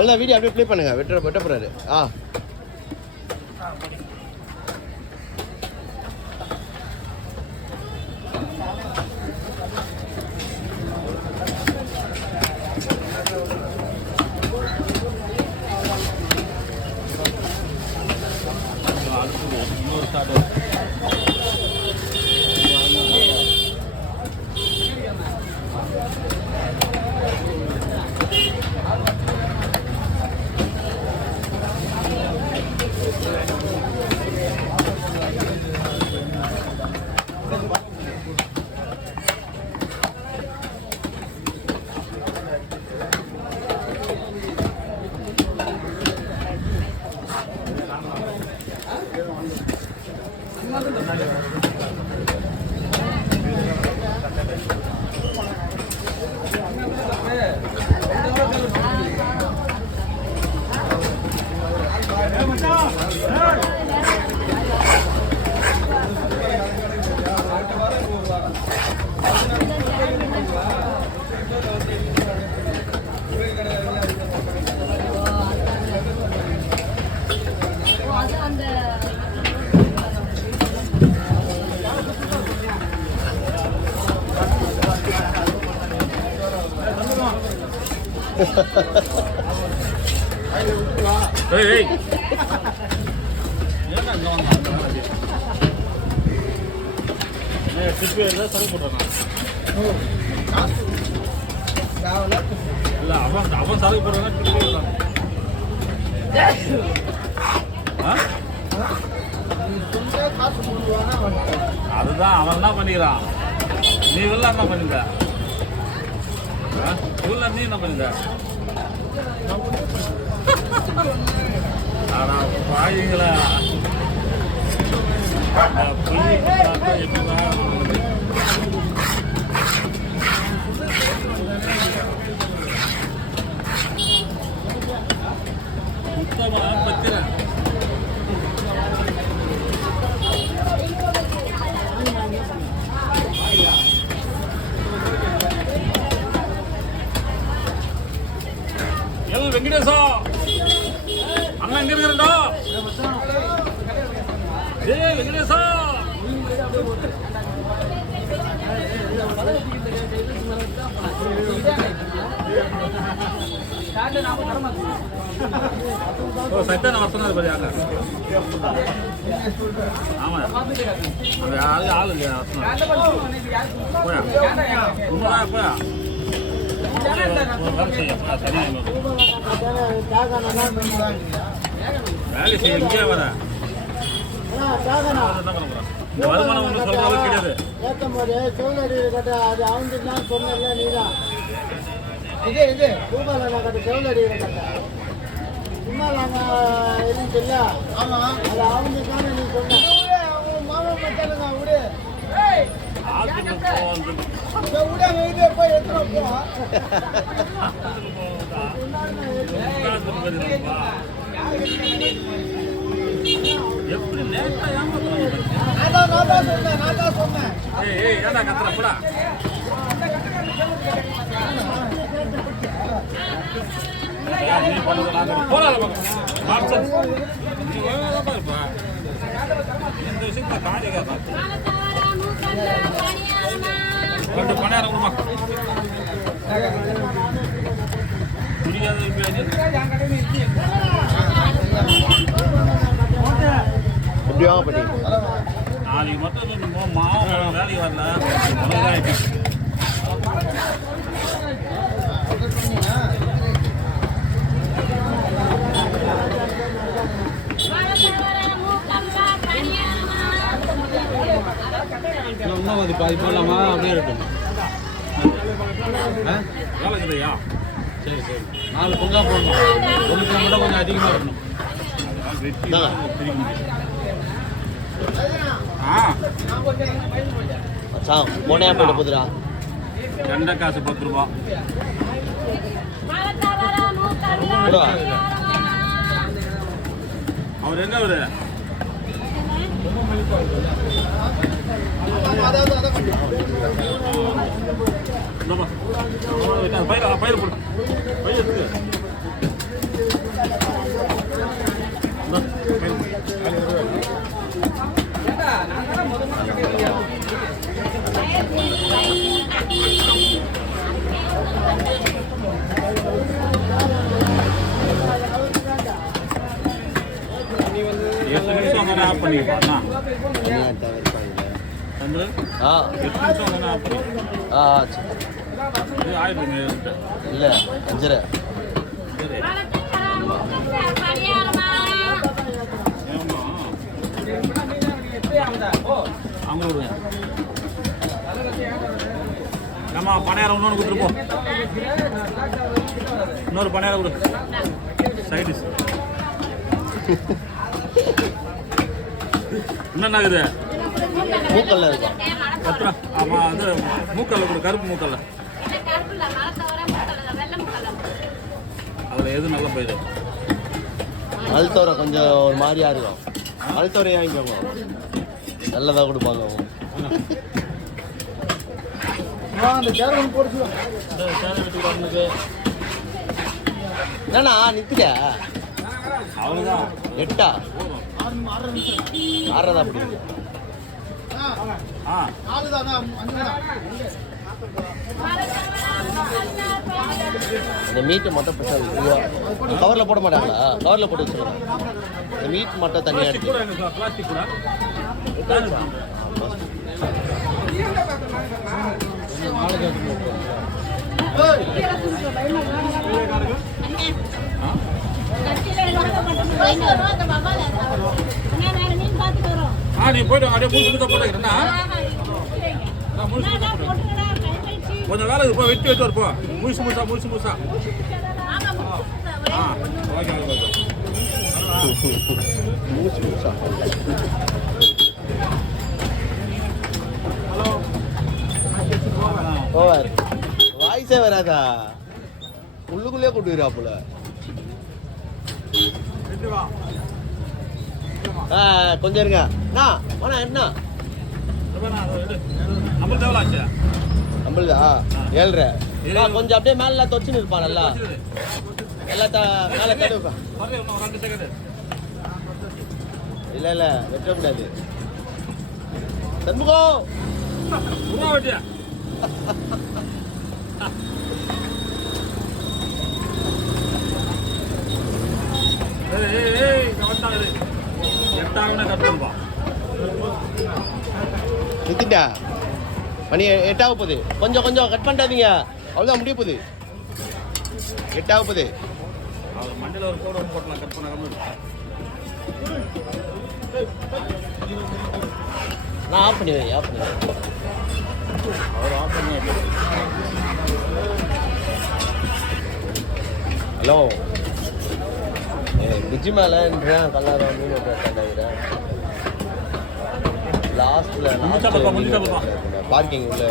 நல்லா வீடியோ அப்படியே ப்ளே பண்ணுங்க. வெட்ட போறாரு. அவன் சாலை போடுறான். அதுதான் அவன் என்ன பண்ணிக்கிறான். நீ உள்ள என்ன பண்ணிருந்த? உள்ள நீ என்ன பண்ணிருந்த? ஆனா பாய்களா சுத்தமா பத்திர வெங்கடேசா அண்ணா எங்க இருக்கிறா? வெங்கடேசா சைத்தான வசனம் பாரு. ஆமா ஆளு போயா போயா வேலை செய்ய இங்கே வர வருமானம் ஒன்று சொல்ற அளவுக்கு கிடையாது. ஏற்றும் போது செவலடி கட்ட அது அவந்துதான் சொன்னல நீதான். இது ரூபாய் கட்ட செவலடி கட்ட சும்மா நாங்கள் இருந்துச்சுல்ல. அது அவந்துதானே நீ சொன்ன. மாமா மச்சானுங்க விடு போய் எடுத்துரும் போ. எப்படி லேட்டா சொன்னேன். ஏடா கத்துற போடா. நீ பண்ணது போறாத இருப்பா. இந்த விஷயத்த காரியா பார்த்து 2 பணியாரம் விடுமா புரியாத பண்ணி நாளைக்கு மட்டும் மாவு வேலைக்கு வரல. அது பாதி போடலாமா? அப்படியே இருக்கும். வேலைக்குதையா? சரி சரி 4 பொங்கா போடணும். 1 கிலோ கொஞ்சம் அதிகமாக இருக்கணும். மோனையா போயிட்டு போதுரா. கண்ட காசு 10 ரூபா. அவர் எங்க அவரு? பயிர் போட்டு பயிர் ஆஃப் பண்ணிக்கப்பாண்ணா சந்திர ஆ 8 நிமிஷம் தானே ஆஃப் பண்ணி ஆ சரி இது ஆயிடுங்க இல்லை 5:30 சரி அவங்க விடுவேன் நம்ம பணியாரம் இன்னொன்று கொடுத்துருப்போம் இன்னொரு பணியாரம் கொடு சைடிஷ் என்னென்ன இருக்குது மூக்கல்ல இருக்கும் அப்புறம் ஆமாம் அது மூக்கல்ல கொடு கருப்பு மூக்கல்ல அதில் எது நல்ல பயிர் அழுத்தவரை கொஞ்சம் ஒரு மாதிரியா இருக்கும் அழுத்தவரை வாங்கிக்கோங்க நல்லதாக கொடுப்பாங்க அவங்க அந்த சேரன் போட்டு இந்த சேலை வச்சுக்கூடாது என்னண்ணா நிற்குத அவ்வளோதான் 8 ஆறதா அப்படி ஆ 4 தானா 5 தான் இந்த மீட்டு மட்டும் கவரில் போட மாட்டாங்களா கவரில் போட்டு வச்சுருக்காங்க இந்த மீட் மட்டும் தனியாக பிளாஸ்டிக் எடுத்து கூட எங்க பிளாஸ்டிக் கூட நீ போயிட்டு அப்படியே முழுசு முழுக்க போட்டுக்கிறேன்னா கொஞ்சம் வேலை இப்போ வெட்டி வச்சு வரப்போ முழுசு முழுசா ஆ ஓகே ஓவர் வாய்ஸே வராதா உள்ளுக்குள்ளேயே கூட்டுக்கிறாப்புல கொஞ்சம் இருங்க அண்ணா வேணா என்ன நம்மளுக்கு எவ்வளோ ஆச்சு நம்மளுதா 7:30 கொஞ்சம் அப்படியே மேல தொச்சுன்னு இருப்பான் நல்லா எல்லாம் மேலே தடுப்பா இன்னும் 2 செகண்ட் இல்லை வெட்ட முடியாது சண்முகம் உருவா வெட்டியா நிறுத்திட்டா மணி 8 ஆக போகுது கொஞ்சம் கட் பண்ணிட்டாதீங்க அவ்வளோதான் முடிய போகுது 8 ஆக போகுது அவர் மண்டியில் ஒரு கோடு ஒன்று போட்டலாம் கட் பண்ணாமல் நான் ஆஃப் பண்ணி அவர் ஆஃப் பண்ணி ஹலோ பிரிட்ஜு மேலேன்றேன் கல்லாரம் மீன் வெட்டுறேன் லாஸ்ட்டில் பார்க்கிங் பார்க்கிங் உள்ள